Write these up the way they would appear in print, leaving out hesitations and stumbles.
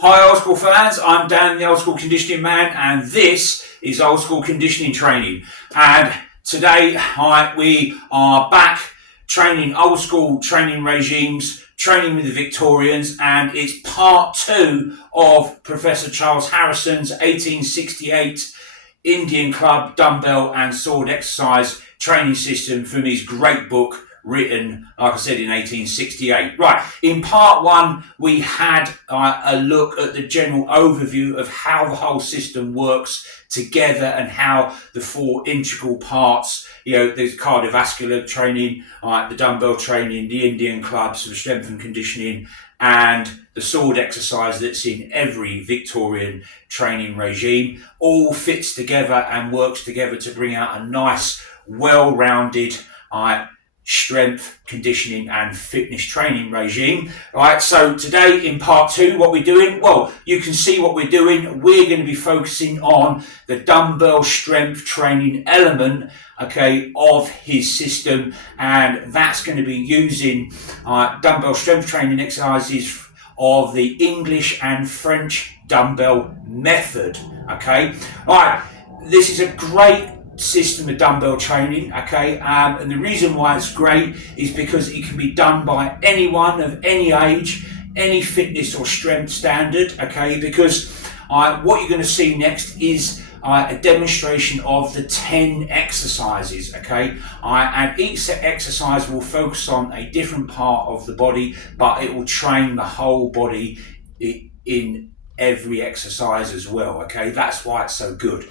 Hi Old School fans, I'm Dan the Old School Conditioning Man and this is Old School Conditioning Training. And today we are back training old school training regimes, training with the Victorians, and it's part 2 of Professor Charles Harrison's 1868 Indian Club Dumbbell and Sword Exercise training system from his great book written, like I said, in 1868. Right, in part 1, we had a look at the general overview of how the whole system works together and how the 4 integral parts, there's cardiovascular training, the dumbbell training, the Indian clubs for strength and conditioning, and the sword exercise that's in every Victorian training regime, all fits together and works together to bring out a nice, well-rounded, strength, conditioning and fitness training regime. Right, so today in part 2, what we're doing, well, you can see what we're doing. We're going to be focusing on the dumbbell strength training element, of his system, and that's going to be using dumbbell strength training exercises of the English and French dumbbell method. Right, this is a great system of dumbbell training, and the reason why it's great is because it can be done by anyone of any age, any fitness or strength standard, because what you're going to see next is a demonstration of the 10 exercises, and each exercise will focus on a different part of the body, but it will train the whole body in every exercise as well. That's why it's so good.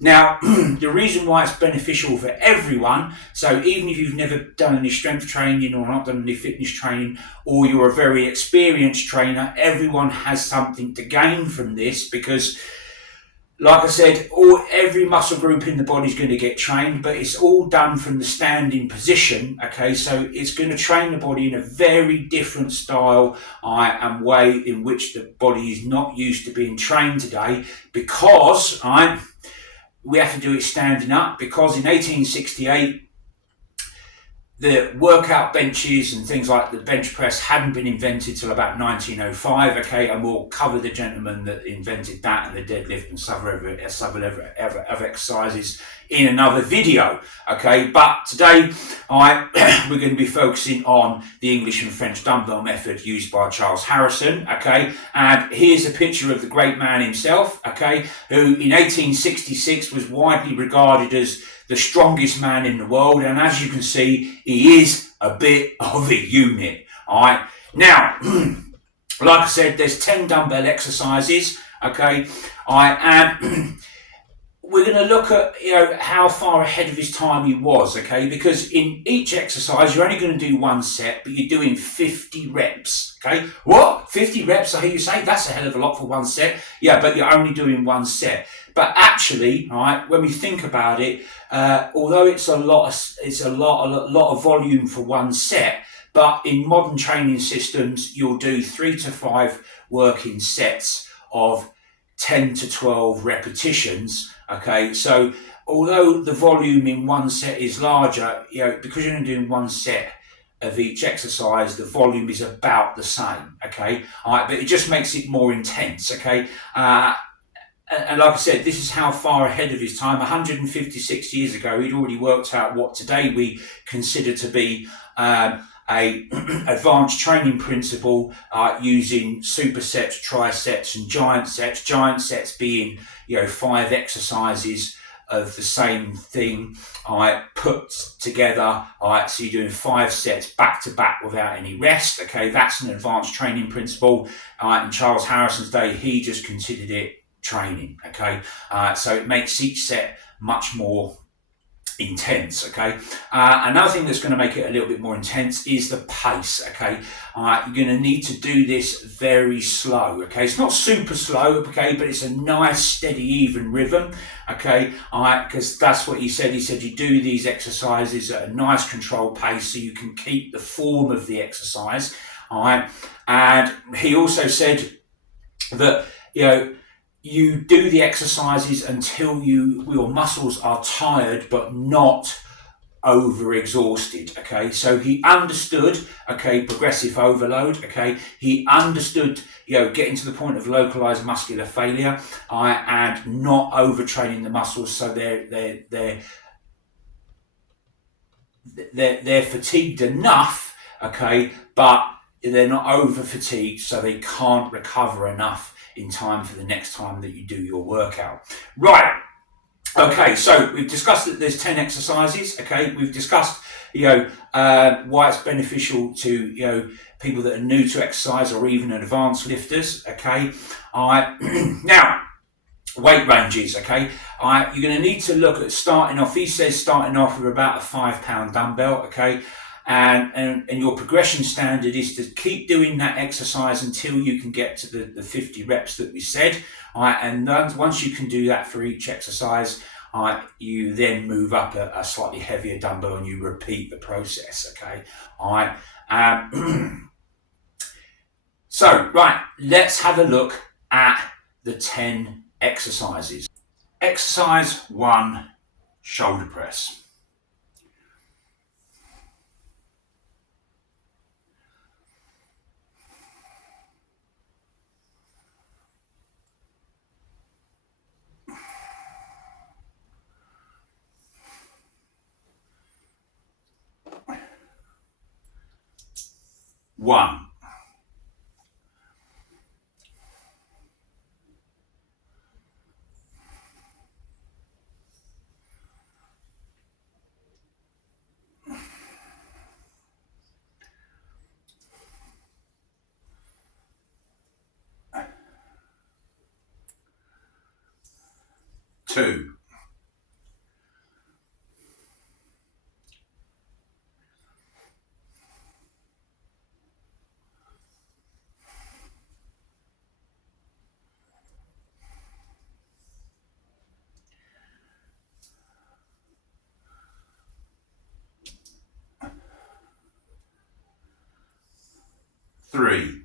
Now the reason why it's beneficial for everyone, so even if you've never done any strength training or not done any fitness training, or you're a very experienced trainer, everyone has something to gain from this, because like I said, every muscle group in the body is going to get trained, but it's all done from the standing position, so it's going to train the body in a very different style and way in which the body is not used to being trained today, because we have to do it standing up, because in 1868 the workout benches and things like the bench press hadn't been invented till about 1905, and we'll cover the gentleman that invented that and the deadlift and several other exercises in another video, but today we're going to be focusing on the English and French dumbbell method used by Charles Harrison, and here's a picture of the great man himself, who in 1866 was widely regarded as the strongest man in the world, and as you can see, he is a bit of a unit. Now, like I said, there's 10 dumbbell exercises, and we're going to look at how far ahead of his time he was, because in each exercise you're only going to do 1 set, but you're doing 50 reps. What? 50 reps? I hear you say that's a hell of a lot for 1 set. Yeah, but you're only doing 1 set. But actually, when we think about it, although it's a lot of volume for 1 set, but in modern training systems you'll do 3 to 5 working sets of 10 to 12 repetitions. So although the volume in 1 set is larger, because you're only doing 1 set of each exercise, the volume is about the same. But it just makes it more intense. And like I said, this is how far ahead of his time. 156 years ago, he'd already worked out what today we consider to be a advanced training principle, using supersets, triceps and giant sets. Giant sets being 5 exercises of the same thing put together. So you're doing 5 sets back to back without any rest. That's an advanced training principle. In Charles Harrison's day, he just considered it training. So it makes each set much more intense. Another thing that's going to make it a little bit more intense is the pace. You're going to need to do this very slow. It's not super slow, but it's a nice steady even rhythm. Because that's what he said. He said you do these exercises at a nice controlled pace so you can keep the form of the exercise. And he also said that you do the exercises until your muscles are tired, but not over exhausted. Okay, so he understood, okay, progressive overload. Okay, he understood, getting to the point of localized muscular failure, and not overtraining the muscles, so they're fatigued enough, okay, but they're not over fatigued, so they can't recover enough in time for the next time that you do your workout. Right. Okay, so we've discussed that there's 10 exercises. Okay, we've discussed why it's beneficial to people that are new to exercise or even advanced lifters. Okay, now weight ranges. Okay, you're going to need to look at starting off. He says starting off with about a £5 dumbbell. Okay. And your progression standard is to keep doing that exercise until you can get to the 50 reps that we said. And once you can do that for each exercise, you then move up a slightly heavier dumbbell and you repeat the process. Okay. So, right, let's have a look at the 10 exercises. Exercise 1, shoulder press. One. 2. 3.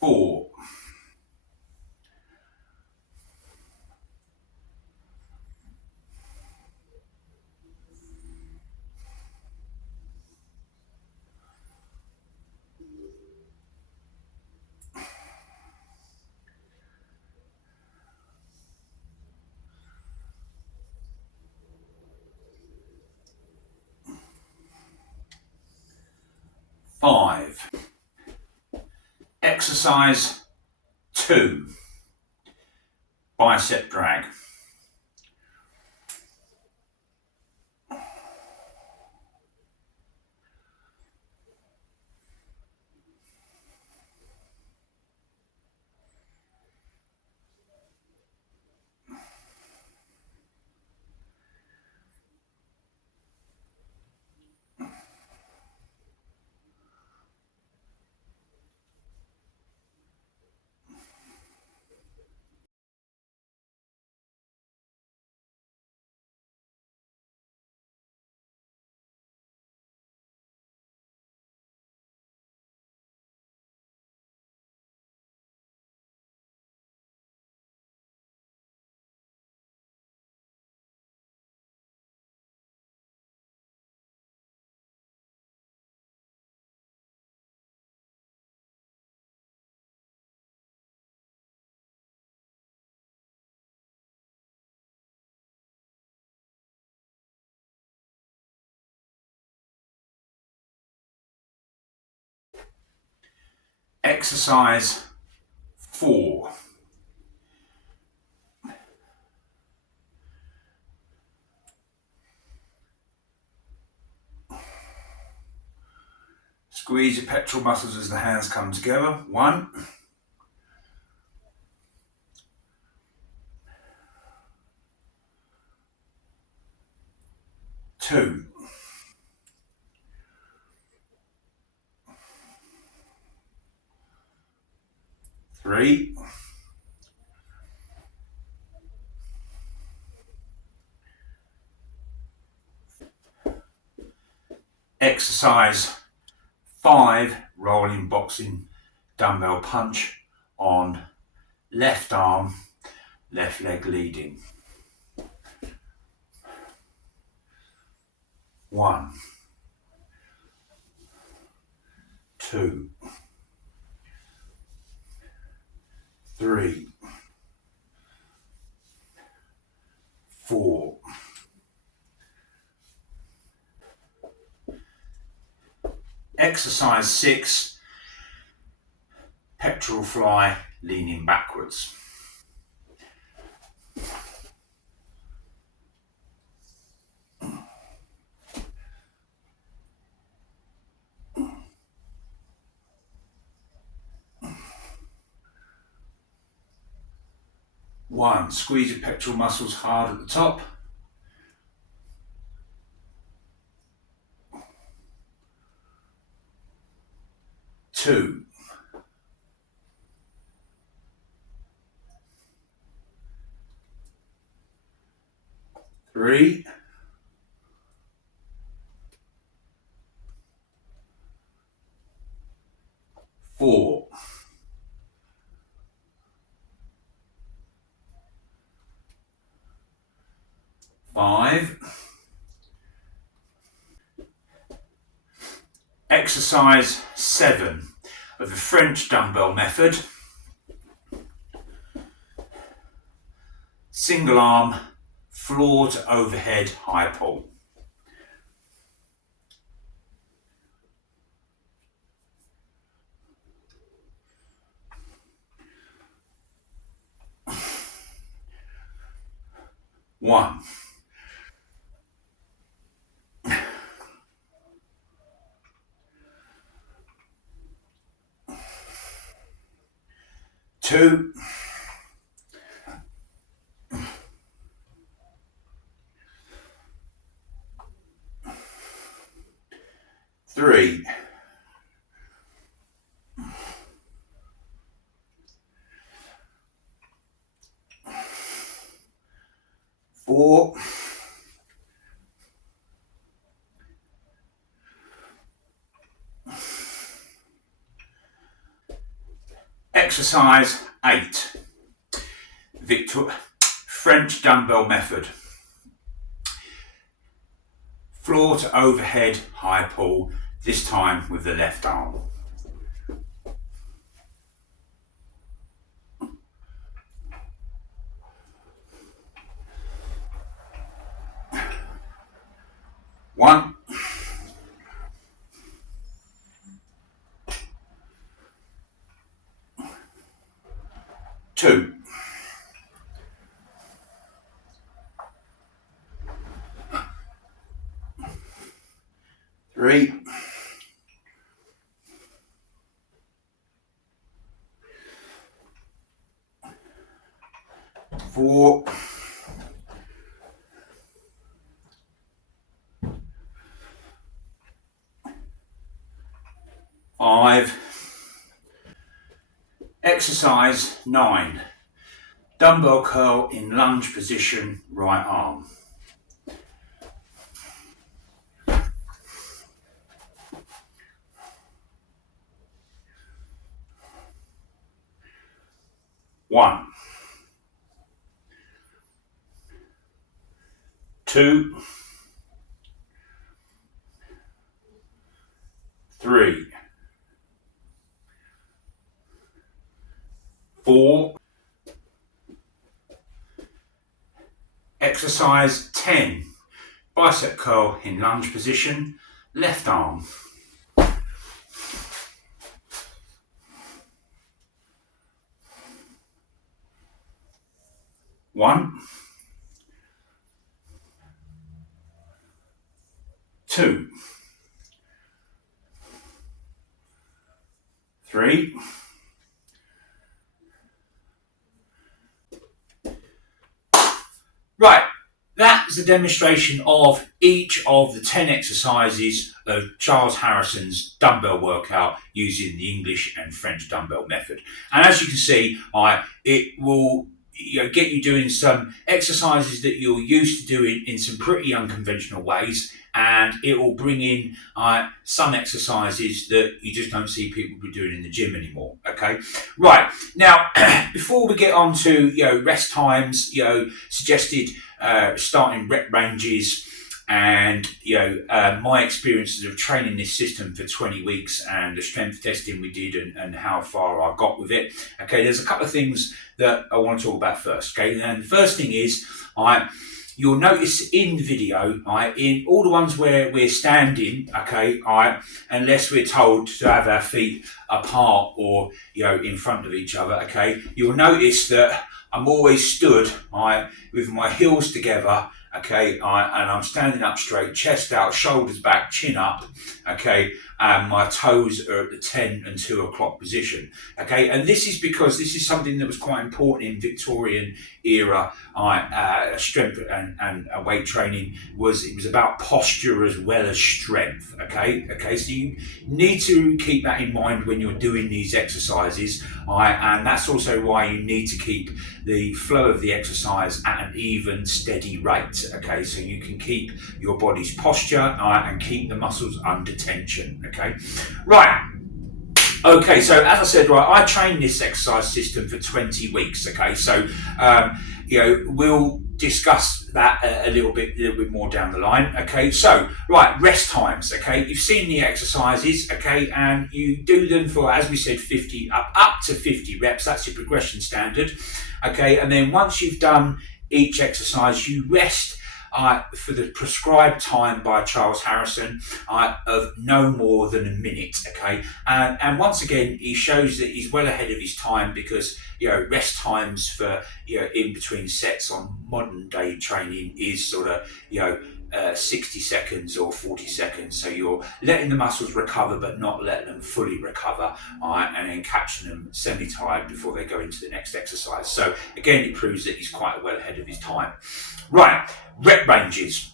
4. 5. Exercise 2, bicep drag. 'Exercise 4. Squeeze your pectoral muscles as the hands come together. 1. 2. 3, exercise 5, rolling boxing dumbbell punch on left arm, left leg leading. 1, 2, 3, 4, exercise 6, pectoral fly leaning backwards. 1, squeeze your pectoral muscles hard at the top. 2, 3, 4, 5, exercise 7 of the French dumbbell method, single arm, floor to overhead high pull. 1, 2, 3, 4, exercise 8, French dumbbell method, floor to overhead high pull, this time with the left arm. 1, 2, 3, 4, 5, exercise 9, dumbbell curl in lunge position, right arm. 1, 2, 3, 4, exercise 10, bicep curl in lunge position, left arm. 1, 2, 3, 4. Right, That's a demonstration of each of the 10 exercises of Charles Harrison's dumbbell workout using the English and French dumbbell method. And as you can see, it will get you doing some exercises that you're used to doing in some pretty unconventional ways, and it will bring in some exercises that you just don't see people be doing in the gym anymore. Okay, right now, before we get on to rest times, suggested starting rep ranges, and my experiences of training this system for 20 weeks and the strength testing we did and how far I got with it. Okay, there's a couple of things that I want to talk about first. Okay, and the first thing is you'll notice in the video, in all the ones where we're standing, okay, unless we're told to have our feet apart or in front of each other, okay, you'll notice that I'm always stood with my heels together, okay, and I'm standing up straight, chest out, shoulders back, chin up, okay, and my toes are at the 10 and 2 o'clock position, okay, and this is because this is something that was quite important in Victorian era strength and weight training. It was about posture as well as strength, okay, so you need to keep that in mind when you're doing these exercises, and that's also why you need to keep the flow of the exercise at an even, steady rate, okay, so you can keep your body's posture and keep the muscles under tension, okay, right. Okay, so as I said, I trained this exercise system for 20 weeks, okay, so we'll discuss that a little bit more down the line, okay, so, rest times, okay, you've seen the exercises, okay, and you do them for, as we said, 50, up to 50 reps, that's your progression standard, okay, and then once you've done each exercise, you rest for the prescribed time by Charles Harrison of no more than a minute, okay, and once again he shows that he's well ahead of his time, because rest times for in between sets on modern day training is sort of 60 seconds or 40 seconds, so you're letting the muscles recover but not letting them fully recover, and then catching them semi-tired before they go into the next exercise. So again, it proves that he's quite well ahead of his time. Rep ranges,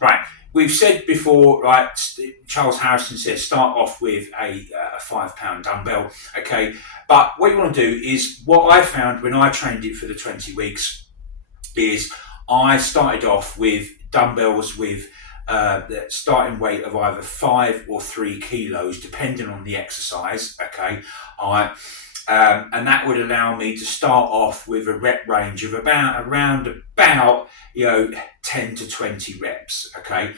we've said before, Charles Harrison says start off with a 5-pound dumbbell, okay, but what you want to do is, what I found when I trained it for the 20 weeks is I started off with dumbbells with the starting weight of either 5 or 3 kilos, depending on the exercise, okay, and that would allow me to start off with a rep range of around 10 to 20 reps, okay,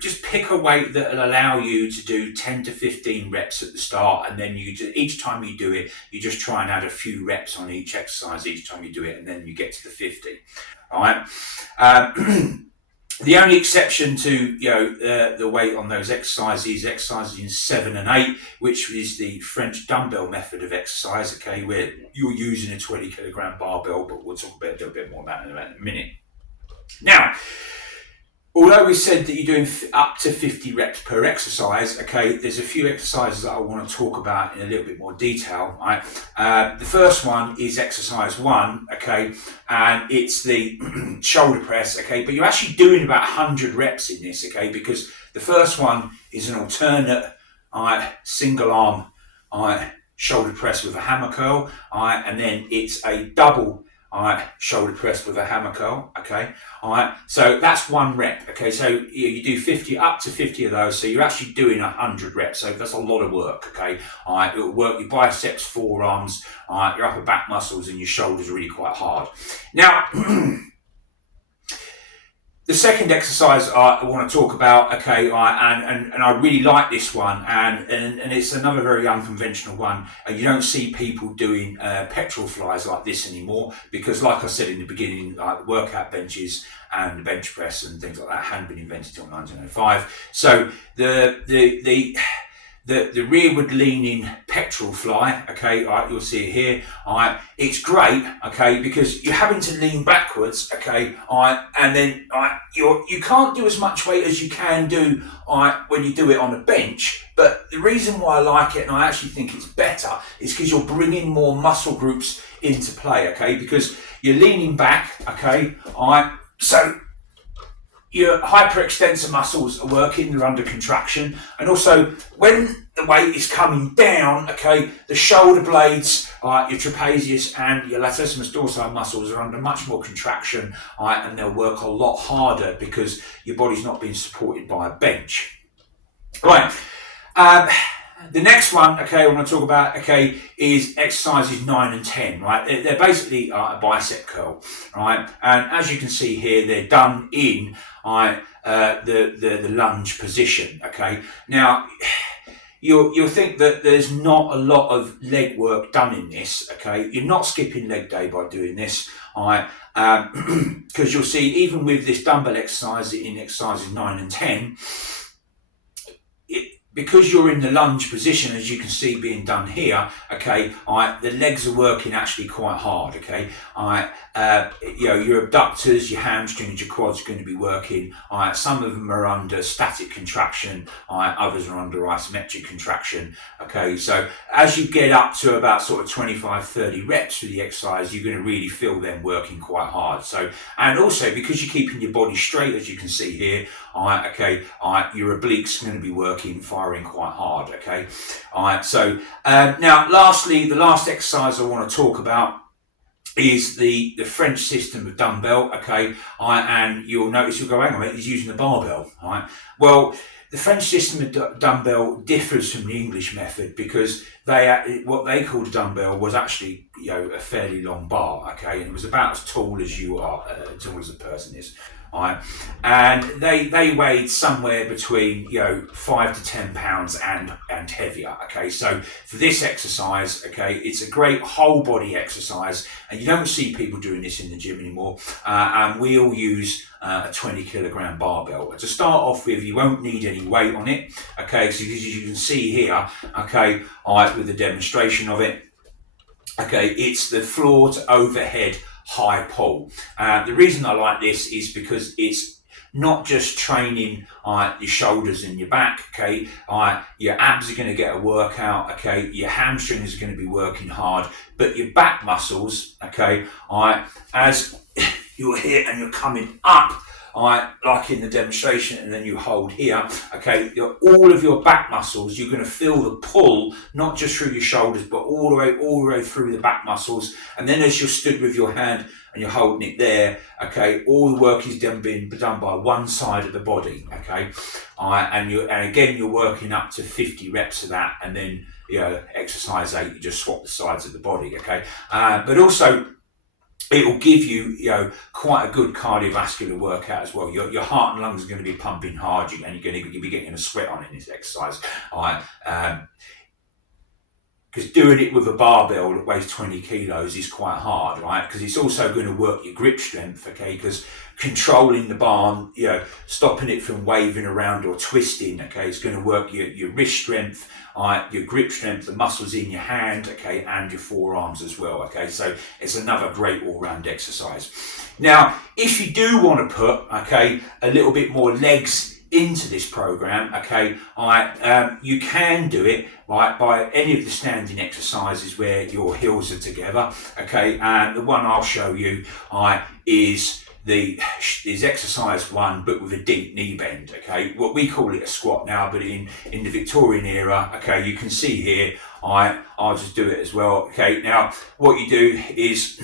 just pick a weight that will allow you to do 10 to 15 reps at the start, and then each time you do it, you just try and add a few reps on each exercise each time you do it, and then you get to the 50, all right. The only exception to the weight on those exercises in 7 and 8, which is the French dumbbell method of exercise, okay, where you're using a 20 kilogram barbell, but we'll talk about a little bit more about that in a minute. Now, although we said that you're doing up to 50 reps per exercise, okay, there's a few exercises that I want to talk about in a little bit more detail, right? The first one is exercise 1, okay, and it's the shoulder press, okay, but you're actually doing about 100 reps in this, okay, because the first one is an alternate single arm shoulder press with a hammer curl, and then it's a double shoulder press with a hammer curl, okay, so that's 1 rep, okay, so you do 50, up to 50 of those, so you're actually doing 100 reps, so that's a lot of work, okay, it'll work your biceps, forearms, your upper back muscles, and your shoulders really quite hard. Now, the second exercise I want to talk about, okay, and I really like this one, and it's another very unconventional one. You don't see people doing pectoral flies like this anymore, because, like I said in the beginning, like workout benches and the bench press and things like that hadn't been invented until 1905. So the rearward leaning pectoral fly, okay, you'll see it here, it's great, okay, because you're having to lean backwards, okay, and then you can't do as much weight as you can do when you do it on a bench, but the reason why I like it, and I actually think it's better, is because you're bringing more muscle groups into play, okay, because you're leaning back, okay, So your hyperextensor muscles are working, they're under contraction, and also when the weight is coming down, okay, the shoulder blades, your trapezius and your latissimus dorsi muscles are under much more contraction, and they'll work a lot harder because your body's not being supported by a bench. Right. The next one, okay, I want to talk about, okay, is exercises 9 and 10, right? They're basically a bicep curl, right? And as you can see here, they're done in the lunge position, okay? Now, you'll think that there's not a lot of leg work done in this, okay? You're not skipping leg day by doing this, all right? Because you'll see, even with this dumbbell exercise in exercises 9 and 10, because you're in the lunge position, as you can see being done here, okay, the legs are working actually quite hard, okay. Your abductors, your hamstrings, your quads are going to be working. Some of them are under static contraction, others are under isometric contraction, okay. So as you get up to about sort of 25-30 reps with the exercise, you're going to really feel them working quite hard. So, and also because you're keeping your body straight, as you can see here, your obliques are going to be working, firing quite hard, okay. Now lastly, the last exercise I want to talk about is the French system of dumbbell, okay, and you'll notice, you'll go, hang on a minute, he's using the barbell, right? Well, the French system of dumbbell differs from the English method because what they called a dumbbell was actually, a fairly long bar, okay, and it was about as tall as you are, as tall as a person is. Right. And they weighed somewhere between 5 to 10 pounds and heavier. Okay, so for this exercise, okay, it's a great whole body exercise, and you don't see people doing this in the gym anymore. And we all use a 20 kilogram barbell. To start off with, you won't need any weight on it. Okay, so as you can see here, okay, with the demonstration of it, okay, it's the floor to overhead high pull. The reason I like this is because it's not just training your shoulders and your back, okay, your abs are going to get a workout, okay, your hamstrings are going to be working hard, but your back muscles, okay, as you're here and you're coming up, like in the demonstration, and then you hold here, okay, all of your back muscles, you're going to feel the pull, not just through your shoulders, but all the way through the back muscles. And then as you're stood with your hand and you're holding it there, okay, all the work is being done by one side of the body, okay, and again you're working up to 50 reps of that, and then exercise 8, you just swap the sides of the body, okay, but also it will give you, quite a good cardiovascular workout as well. Your heart and lungs are going to be pumping hard, and you're going to be getting a sweat on in this exercise. Because doing it with a barbell that weighs 20 kilos is quite hard, right? Because it's also going to work your grip strength, okay? Because controlling the bar, stopping it from waving around or twisting, okay, it's going to work your wrist strength, your grip strength, the muscles in your hand, okay, and your forearms as well, okay? So it's another great all-round exercise. Now, if you do want to put, okay, a little bit more legs into this program, okay, you can do it by any of the standing exercises where your heels are together, okay, and the one I'll show you is exercise 1, but with a deep knee bend, okay. What we call it a squat now, but in the Victorian era, okay, you can see here, I'll just do it as well, okay. Now, what you do is,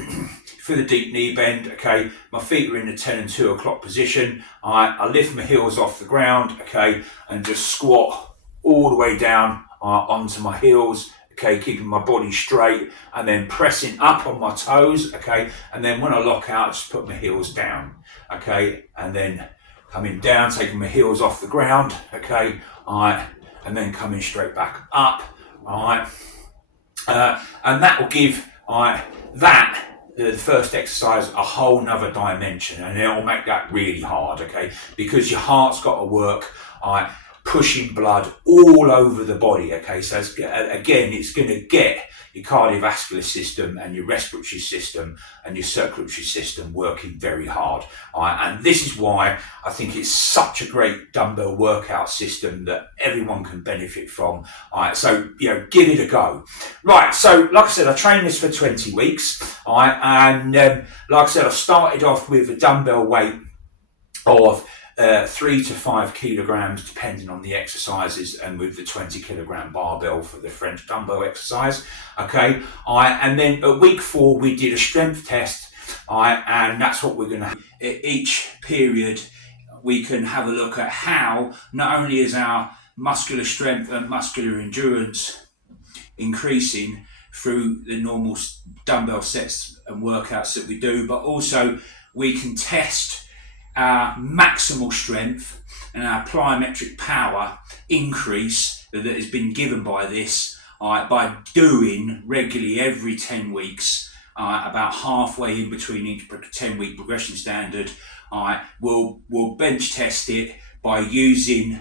for the deep knee bend, okay, my feet are in the 10 and 2 o'clock position, I lift my heels off the ground, okay, and just squat all the way down onto my heels, okay, keeping my body straight, and then pressing up on my toes, okay, and then when I lock out, just put my heels down, okay, and then coming down, taking my heels off the ground, okay, and then coming straight back up, and that will give the first exercise a whole nother dimension, and it will make that really hard, okay, because your heart's got to work pushing blood all over the body. Okay, so again, it's going to get your cardiovascular system and your respiratory system and your circulatory system working very hard. And this is why I think it's such a great dumbbell workout system that everyone can benefit from. So, give it a go. Right, so like I said, I trained this for 20 weeks. And like I said, I started off with a dumbbell weight of 3 to 5 kilograms depending on the exercises, and with the 20 kilogram barbell for the French dumbbell exercise. Okay, and then at week 4 we did a strength test, and that's what we're going to have. Each period we can have a look at how not only is our muscular strength and muscular endurance increasing through the normal dumbbell sets and workouts that we do, but also we can test our maximal strength and our plyometric power increase that has been given by this by doing regularly every 10 weeks, about halfway in between each 10-week progression standard. We'll bench test it by using,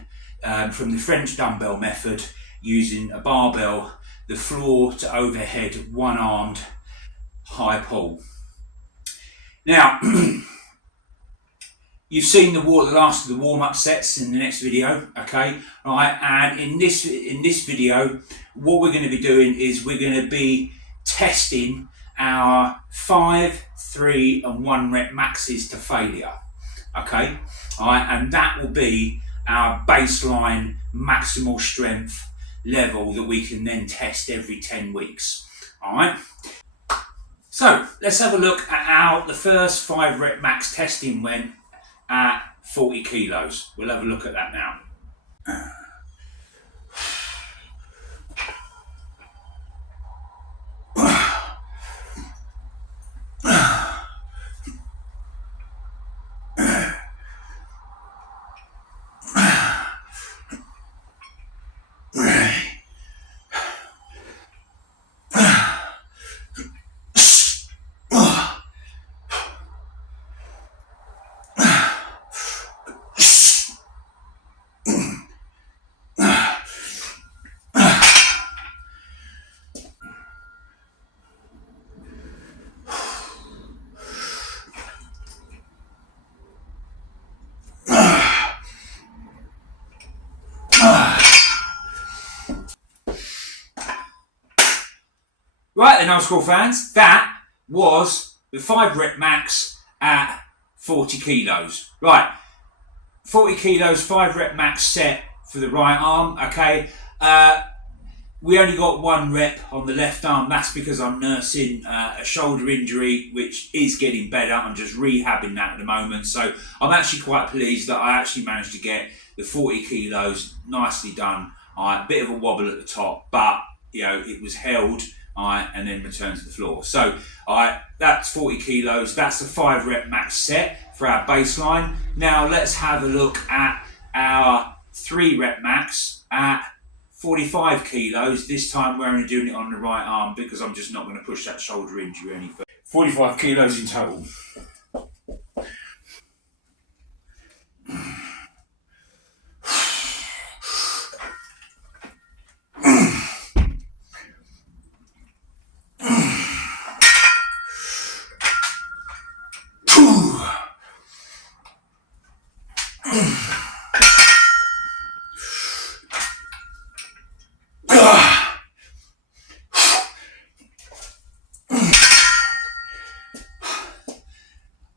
from the French dumbbell method, using a barbell, the floor to overhead, one-armed high pull. Now, you've seen the last of the warm-up sets in the next video, okay? Right, and in this video, what we're going to be doing is we're going to be testing our 5, 3, and 1 rep maxes to failure, okay? All right, and that will be our baseline maximal strength level that we can then test every 10 weeks, all right? So let's have a look at how the first 5 rep max testing went at 40 kilos. We'll have a look at that now. Right then, old school fans, that was the 5 rep max at 40 kilos. Right, 40 kilos, 5 rep max set for the right arm, okay. We only got 1 rep on the left arm. That's because I'm nursing a shoulder injury, which is getting better. I'm just rehabbing that at the moment. So I'm actually quite pleased that I actually managed to get the 40 kilos nicely done. A bit of a wobble at the top, but it was held and then returned to the floor. So that's 40 kilos. That's the 5 rep max set for our baseline. Now let's have a look at our 3 rep max at 45 kilos. This time we're only doing it on the right arm because I'm just not going to push that shoulder injury any further. 45 kilos in total.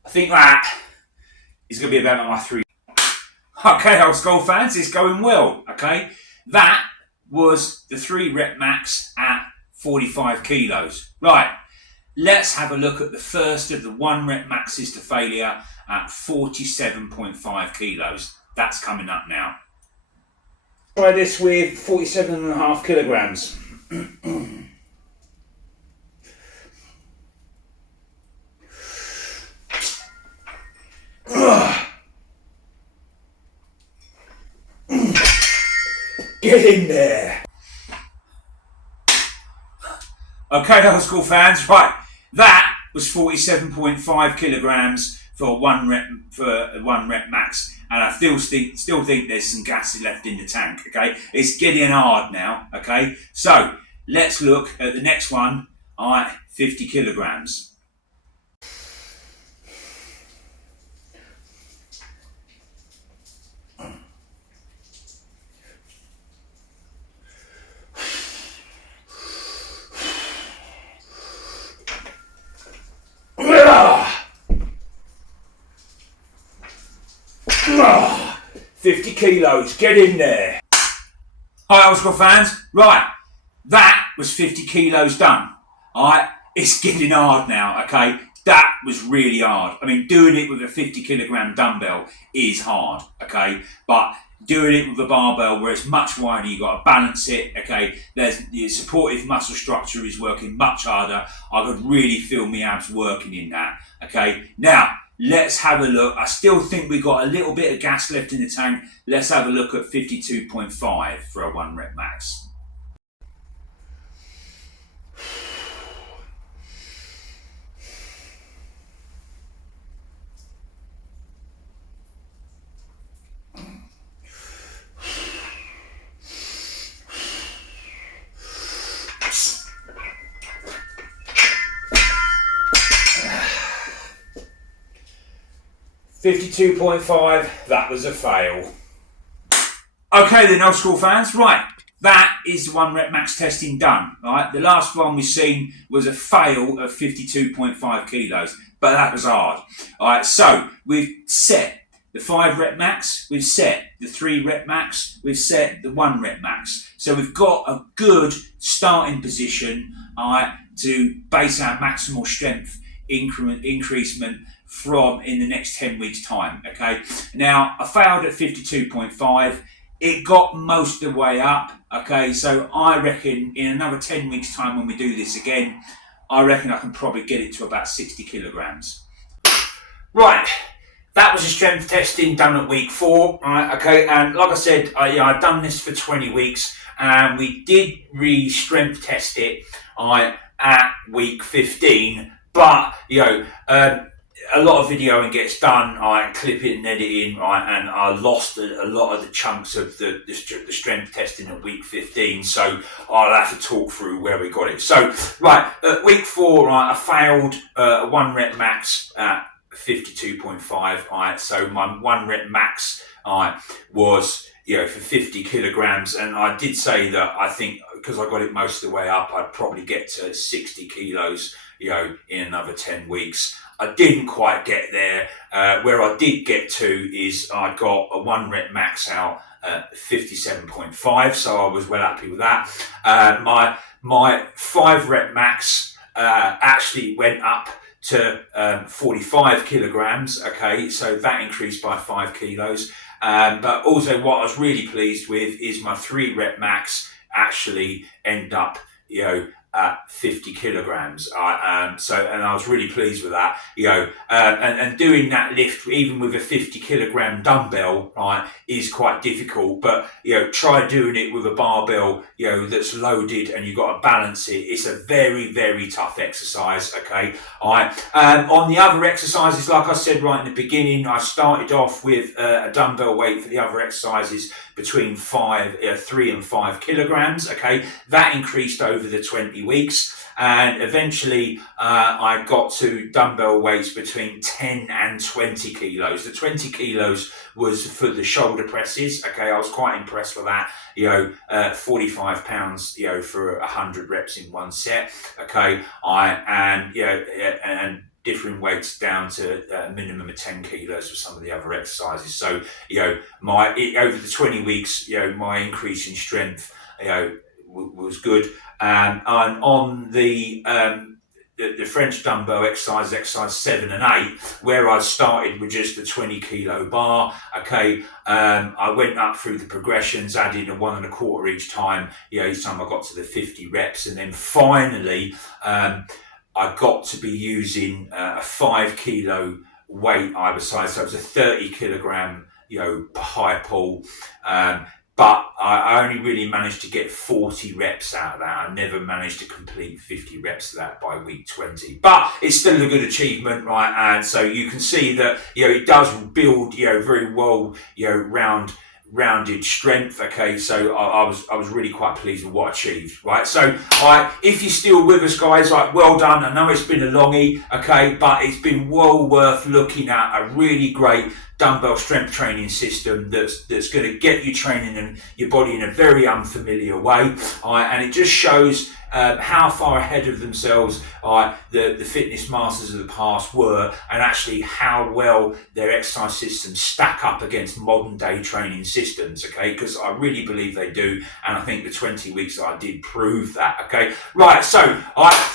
I think that is going to be about my 3. Okay, old school fans, it's going well. Okay, that was the 3 rep max at 45 kilos. Right, let's have a look at the first of the 1 rep maxes to failure at 47.5 kilos. That's coming up now. Try this with 47.5 kilograms. Get in there. Okay, old school fans, right, that was 47.5 kilograms for a 1 rep max, and I still think there's some gas left in the tank. Okay, it's getting hard now. Okay, so let's look at the next one. All right, 50 kilograms. Ah, 50 kilos, get in there. Hi, old school fans. Right, that was 50 kilos done. Alright, it's getting hard now, okay? That was really hard. I mean, doing it with a 50 kilogram dumbbell is hard, okay? But doing it with a barbell where it's much wider, you've got to balance it, okay? The supportive muscle structure is working much harder. I could really feel my abs working in that, okay? Now, let's have a look. I still think we've got a little bit of gas left in the tank. Let's have a look at 52.5 for a 1 rep max. $52.5, that was a fail. Okay then, old school fans, right, that is the 1 rep max testing done, right? The last one we've seen was a fail of 52.5 kilos, but that was hard. All right, so we've set the 5 rep max, we've set the 3 rep max, we've set the 1 rep max. So we've got a good starting position, all right, to base our maximal strength increasement from in the next 10 weeks time. Okay, now I failed at 52.5. It got most of the way up. Okay, so I reckon in another 10 weeks time when we do this again, I reckon I can probably get it to about 60 kilograms. Right, that was a strength testing done at week 4. Right, okay, and like I said, I've done this for 20 weeks, and we did re-strength test it at week 15. But a lot of videoing gets done, I clip it and edit in, right, and I lost a lot of the chunks of the strength testing at week 15, so I'll have to talk through where we got it. So, right, at week 4, right, I failed a 1 rep max at 52.5, right, so my 1 rep max was for 50 kilograms, and I did say that I think because I got it most of the way up, I'd probably get to 60 kilos, in another 10 weeks. I didn't quite get there. Where I did get to is I got a 1 rep max out at 57.5, so I was well happy with that. My 5 rep max actually went up to 45 kilograms. Okay, so that increased by 5 kilos. But also what I was really pleased with is my 3 rep max actually end up, at 50 kilograms. And I was really pleased with that, and doing that lift, even with a 50 kilogram dumbbell, right, is quite difficult, but, try doing it with a barbell, that's loaded and you've got to balance it. It's a very, very tough exercise, okay? On the other exercises, like I said right in the beginning, I started off with a dumbbell weight for the other exercises between 3 and 5 kilograms, okay? That increased over the 20 weeks. And eventually I got to dumbbell weights between 10 and 20 kilos. The 20 kilos was for the shoulder presses. Okay, I was quite impressed with that. 45 pounds, for 100 reps in 1 set. Okay, and different weights down to a minimum of 10 kilos for some of the other exercises. So, over the 20 weeks, my increase in strength, was good. And on the French dumbbell exercise 7 and 8, where I started with just a 20 kilo bar. Okay, I went up through the progressions, adding a 1 1/4 each time. Each time I got to the 50 reps, and then finally, I got to be using a 5 kilo weight either side, so it was a 30 kilogram, high pull. but I only really managed to get 40 reps out of that. I never managed to complete 50 reps of that by week 20. But it's still a good achievement, right? And so you can see that, it does build, very well, rounded strength. Okay, so I was really quite pleased with what I achieved, right? So if you're still with us, guys, well done. I know it's been a longie, okay, but it's been well worth looking at. A really great dumbbell strength training system that's going to get you training in your body in a very unfamiliar way, and it just shows how far ahead of themselves the fitness masters of the past were, and actually how well their exercise systems stack up against modern day training systems, okay, because I really believe they do, and I think the 20 weeks that I did prove that, okay. Right, so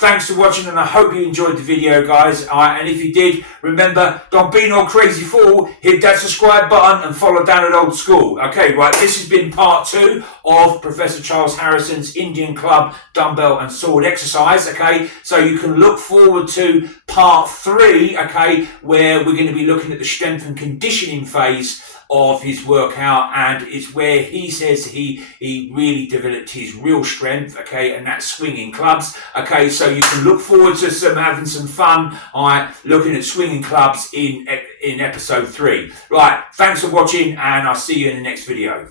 thanks for watching, and I hope you enjoyed the video, guys, and if you did, remember, don't be no crazy fool, hit that subscribe button and follow down at Old School. Okay, right, this has been part 2 of Professor Charles Harrison's Indian Club Dumbbell and Sword exercise, okay, so you can look forward to part 3, okay, where we're going to be looking at the strength and conditioning phase of his workout, and it's where he says he really developed his real strength, okay, and that's swinging clubs, okay, so you can look forward to having some fun looking at swinging clubs in episode 3. Right, thanks for watching, and I'll see you in the next video.